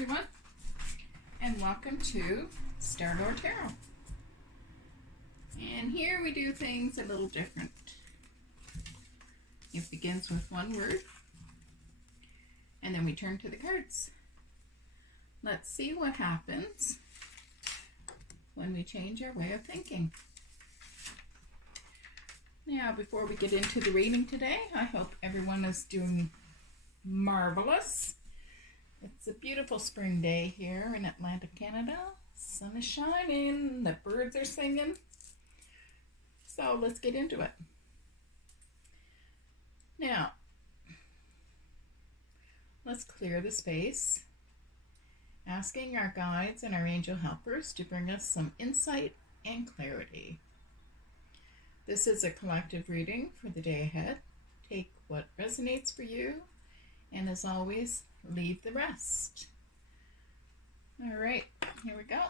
everyone, and welcome to Starlord Tarot. And here we do things a little different. It begins with one word, and then we turn to the cards. Let's see what happens when we change our way of thinking. Now, before we get into the reading today, I hope everyone is doing marvelous. It's a beautiful spring day here in Atlanta, Canada. Sun is shining, the birds are singing. So let's get into it. Now, let's clear the space, asking our guides and our angel helpers to bring us some insight and clarity. This is a collective reading for the day ahead. Take what resonates for you, and as always, leave the rest. All right, here we go.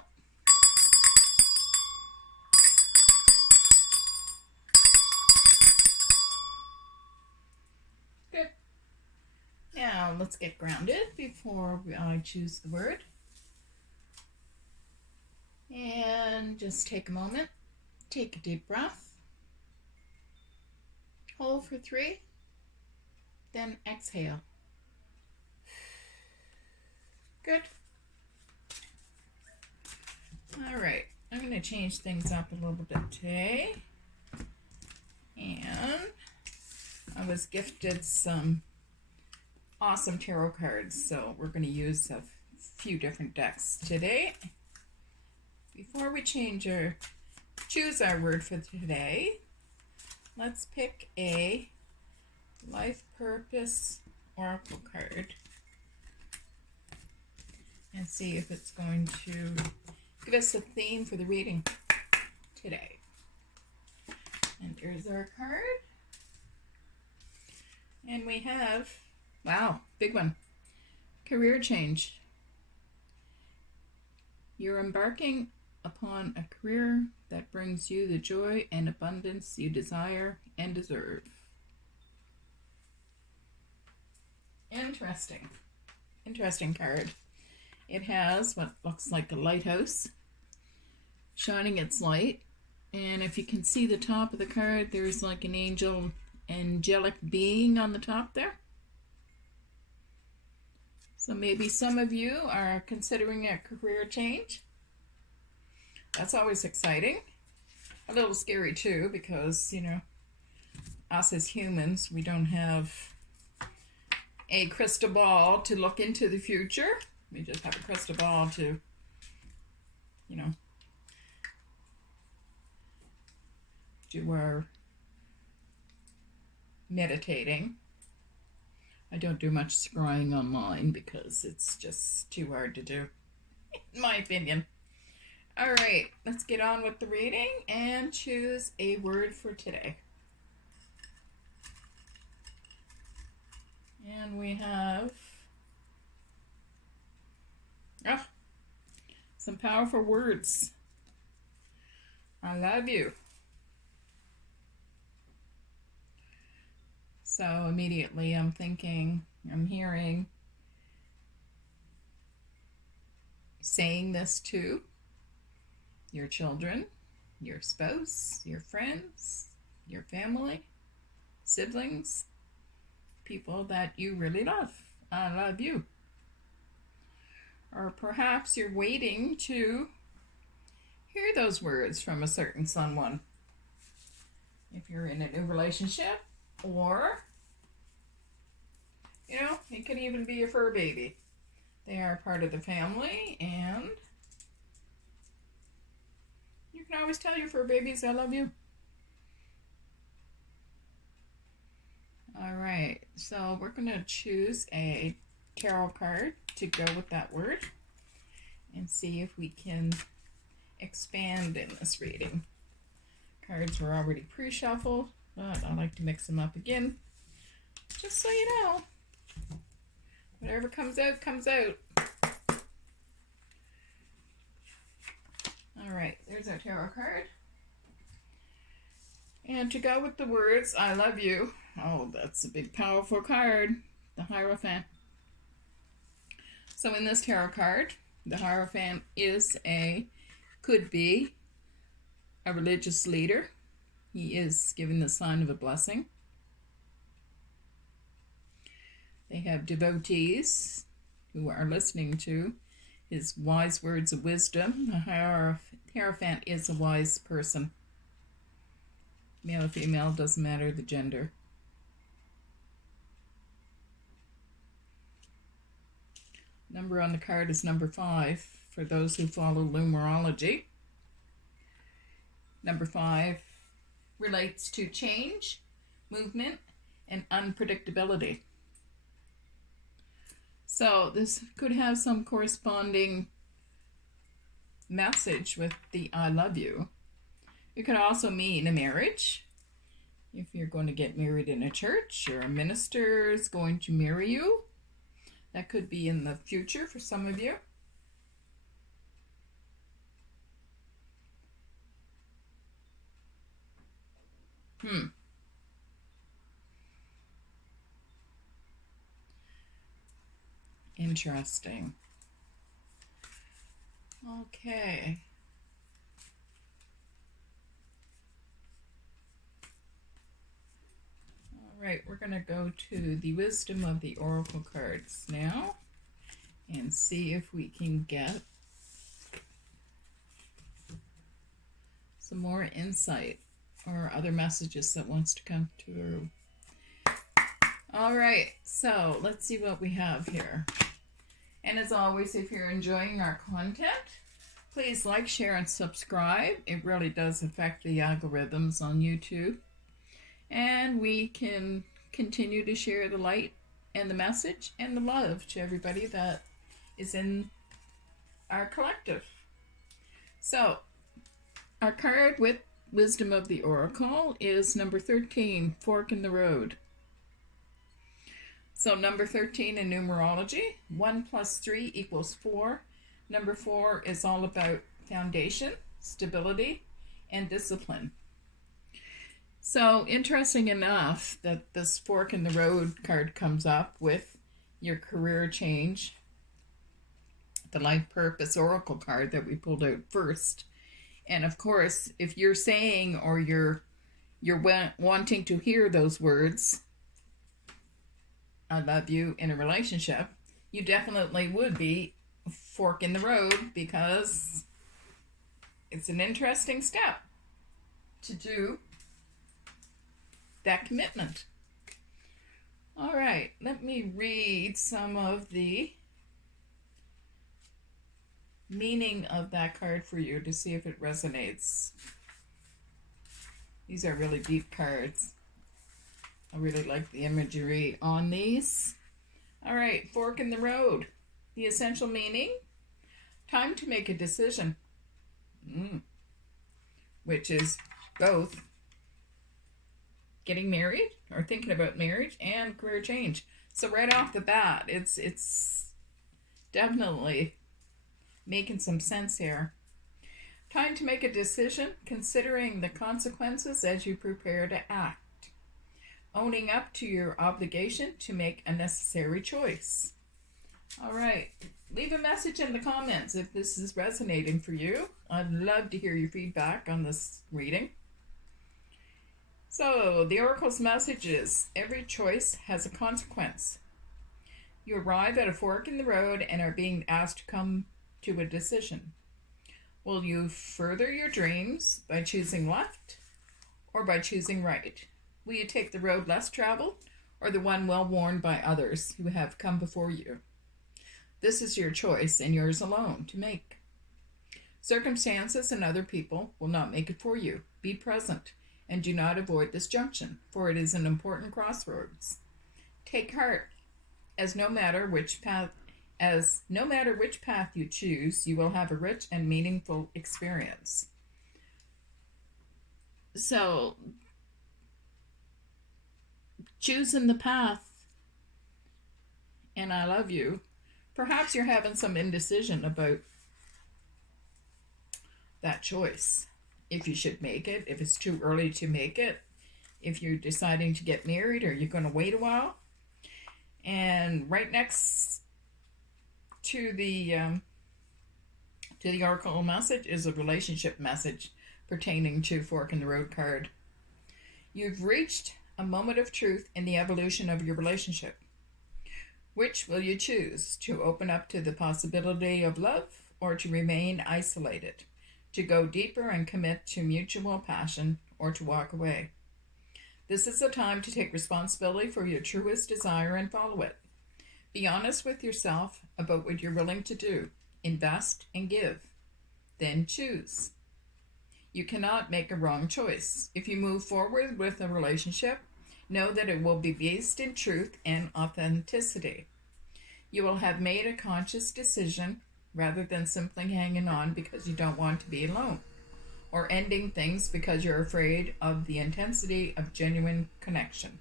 Good. Now let's get grounded before I choose the word. And just take a moment. Take a deep breath. Hold for 3. Then exhale. Good. All right, I'm going to change things up a little bit today. And I was gifted some awesome tarot cards, so we're going to use a few different decks today. Before we choose our word for today, let's pick a life purpose oracle card and see if it's going to give us a theme for the reading today. And there's our card. And we have, wow, big one, career change. You're embarking upon a career that brings you the joy and abundance you desire and deserve. Interesting card. It has what looks like a lighthouse shining its light, and if you can see the top of the card, there's like an angelic being on the top there. So maybe some of you are considering a career change. That's always exciting. A little scary too, because, you know, us as humans, we don't have a crystal ball to look into the future. We just have a crystal ball to, you know, do our meditating. I don't do much scrying online because it's just too hard to do, in my opinion. All right, let's get on with the reading and choose a word for today. And we have some powerful words. I love you. So immediately I'm hearing, saying this to your children, your spouse, your friends, your family, siblings, people that you really love. I love you. Or perhaps you're waiting to hear those words from a certain someone. If you're in a new relationship, or, you know, it could even be your fur baby. They are part of the family, and you can always tell your fur babies, I love you. All right, so we're going to choose a tarot card to go with that word and see if we can expand in this reading. Cards were already pre-shuffled, but I like to mix them up again, just so you know. Whatever comes out, comes out. All right, there's our tarot card. And to go with the words, I love you. Oh, that's a big, powerful card. The Hierophant. So in this tarot card, the Hierophant could be a religious leader. He is given the sign of a blessing. They have devotees who are listening to his wise words of wisdom. The Hierophant is a wise person. Male or female, doesn't matter the gender. Number on the card is number 5 for those who follow numerology. Number 5 relates to change, movement, and unpredictability. So this could have some corresponding message with the I love you. It could also mean a marriage. If you're going to get married in a church or a minister is going to marry you, that could be in the future for some of you. Interesting. Okay. All right, we're going to go to the Wisdom of the Oracle cards now and see if we can get some more insight or other messages that wants to come through. All right, so let's see what we have here. And as always, if you're enjoying our content, please like, share, and subscribe. It really does affect the algorithms on YouTube. And we can continue to share the light and the message and the love to everybody that is in our collective. So, our card with Wisdom of the Oracle is number 13, Fork in the Road. So number 13 in numerology, 1 plus 3 equals 4. Number 4 is all about foundation, stability, and discipline. So interesting enough that this Fork in the Road card comes up with your career change, the Life Purpose Oracle card that we pulled out first. And of course, if you're saying or you're wanting to hear those words, I love you, in a relationship, you definitely would be fork in the road, because it's an interesting step to do that commitment. All right, let me read some of the meaning of that card for you to see if it resonates. These are really deep cards. I really like the imagery on these. All right, fork in the road. The essential meaning, time to make a decision, which is both getting married or thinking about marriage and career change. So right off the bat, it's definitely making some sense here. Time to make a decision, considering the consequences as you prepare to act. Owning up to your obligation to make a necessary choice. All right, leave a message in the comments if this is resonating for you. I'd love to hear your feedback on this reading. So, the Oracle's message is, every choice has a consequence. You arrive at a fork in the road and are being asked to come to a decision. Will you further your dreams by choosing left or by choosing right? Will you take the road less traveled or the one well worn by others who have come before you? This is your choice and yours alone to make. Circumstances and other people will not make it for you. Be present and do not avoid this junction, for it is an important crossroads. Take heart, as no matter which path you choose, you will have a rich and meaningful experience. So, choosing the path, and I love you. Perhaps you're having some indecision about that choice. If you should make it, if it's too early to make it, if you're deciding to get married or you're going to wait a while. And right next to the oracle message is a relationship message pertaining to Fork in the Road card. You've reached a moment of truth in the evolution of your relationship. Which will you choose? To open up to the possibility of love or to remain isolated? To go deeper and commit to mutual passion or to walk away? This is a time to take responsibility for your truest desire and follow it. Be honest with yourself about what you're willing to do. Invest and give. Then choose. You cannot make a wrong choice. If you move forward with a relationship, know that it will be based in truth and authenticity. You will have made a conscious decision rather than simply hanging on because you don't want to be alone, or ending things because you're afraid of the intensity of genuine connection.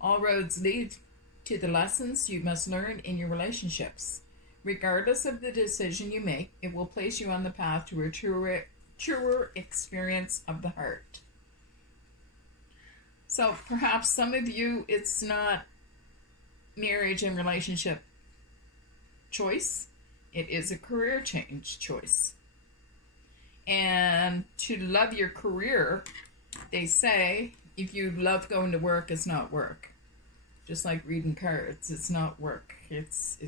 All roads lead to the lessons you must learn in your relationships. Regardless of the decision you make, it will place you on the path to a truer experience of the heart. So perhaps some of you, it's not marriage and relationship choice. It is a career change choice. And to love your career, they say, if you love going to work, it's not work. Just like reading cards, it's not work. It's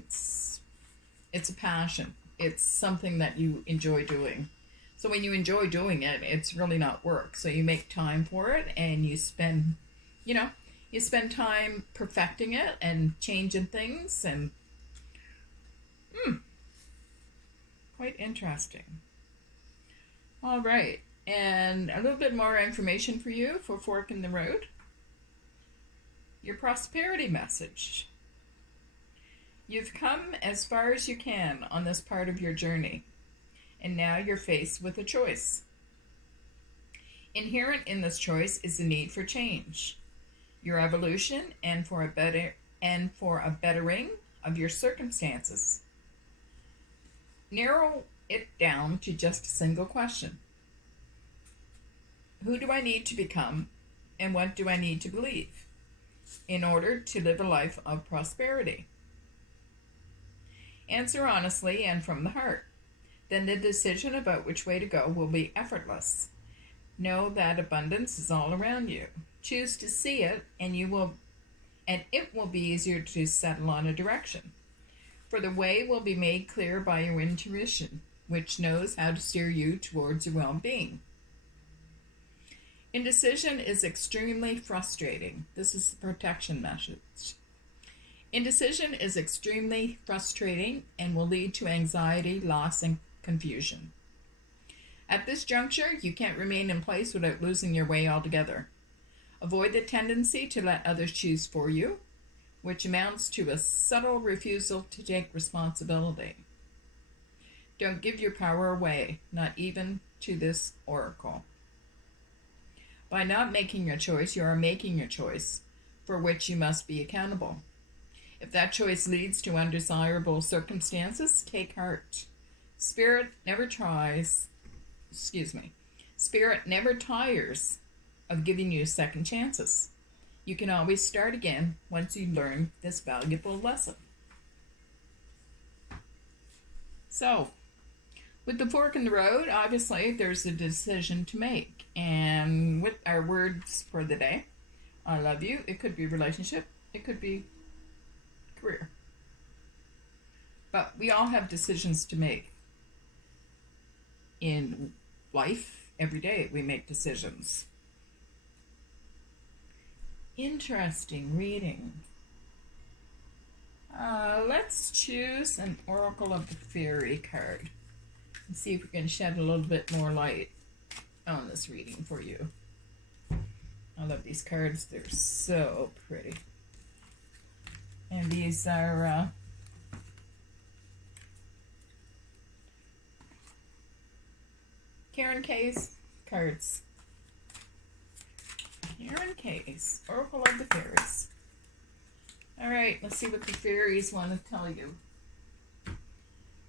a passion. It's something that you enjoy doing. So when you enjoy doing it, it's really not work. So you make time for it and you spend time perfecting it and changing things, and quite interesting. All right, and a little bit more information for you for Fork in the Road. Your prosperity message. You've come as far as you can on this part of your journey, and now you're faced with a choice. Inherent in this choice is the need for change, your evolution, and for a bettering of your circumstances. Narrow it down to just a single question. Who do I need to become, and what do I need to believe in order to live a life of prosperity? Answer honestly and from the heart. Then the decision about which way to go will be effortless. Know that abundance is all around you. Choose to see it, and it will be easier to settle on a direction. For the way will be made clear by your intuition, which knows how to steer you towards your well-being. Indecision is extremely frustrating. This is the protection message. Indecision is extremely frustrating and will lead to anxiety, loss, and confusion. At this juncture, you can't remain in place without losing your way altogether. Avoid the tendency to let others choose for you, which amounts to a subtle refusal to take responsibility. Don't give your power away, not even to this oracle. By not making your choice, you are making your choice, for which you must be accountable. If that choice leads to undesirable circumstances, take heart. Spirit never tires of giving you second chances. You can always start again once you learn this valuable lesson. So, with the fork in the road, obviously there's a decision to make. And with our words for the day, I love you. It could be relationship. It could be career. But we all have decisions to make. In life, every day we make decisions. Interesting reading. Let's choose an Oracle of the Fairy card and see if we can shed a little bit more light on this reading for you. I love these cards. They're so pretty. And these are Karen Kay's cards. Karen Kay's Oracle of the Fairies. Alright, let's see what the fairies want to tell you.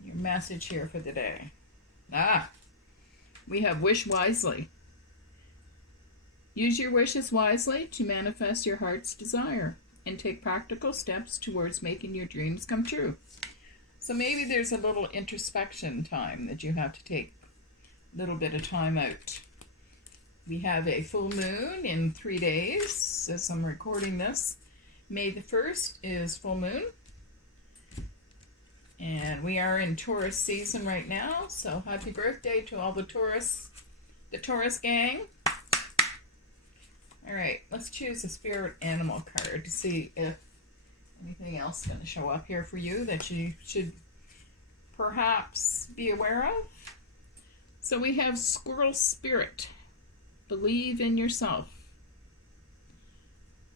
Your message here for the day. We have wish wisely. Use your wishes wisely to manifest your heart's desire and take practical steps towards making your dreams come true. So maybe there's a little introspection time that you have to take a little bit of time out. We have a full moon in 3 days as I'm recording this. May the 1st is full moon. And we are in Taurus season right now, so happy birthday to all the Taurus gang. All right, let's choose a spirit animal card to see if anything else is going to show up here for you that you should perhaps be aware of. So we have Squirrel Spirit. Believe in yourself.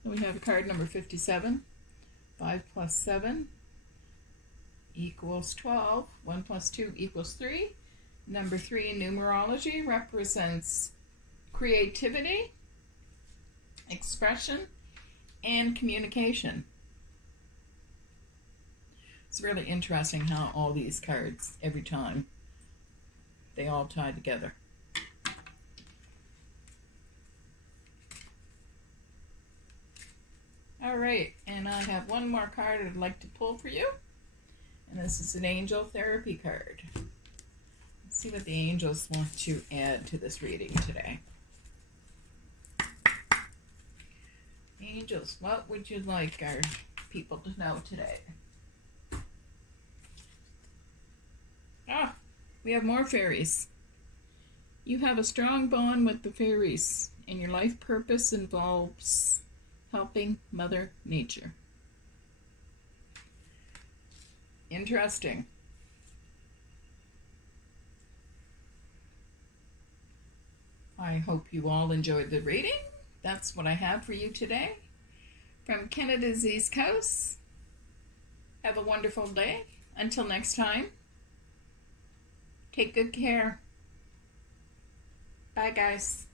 And we have card number 57. 5 plus 7 equals 12. 1 plus 2 equals 3. Number 3 in numerology represents creativity, expression, and communication. It's really interesting how all these cards, every time, they all tie together. All right, and I have one more card I'd like to pull for you. And this is an angel therapy card. Let's see what the angels want to add to this reading today. Angels, what would you like our people to know today? We have more fairies. You have a strong bond with the fairies, and your life purpose involves helping Mother Nature. Interesting. I hope you all enjoyed the reading. That's what I have for you today. From Canada's East Coast, have a wonderful day. Until next time, take good care. Bye, guys.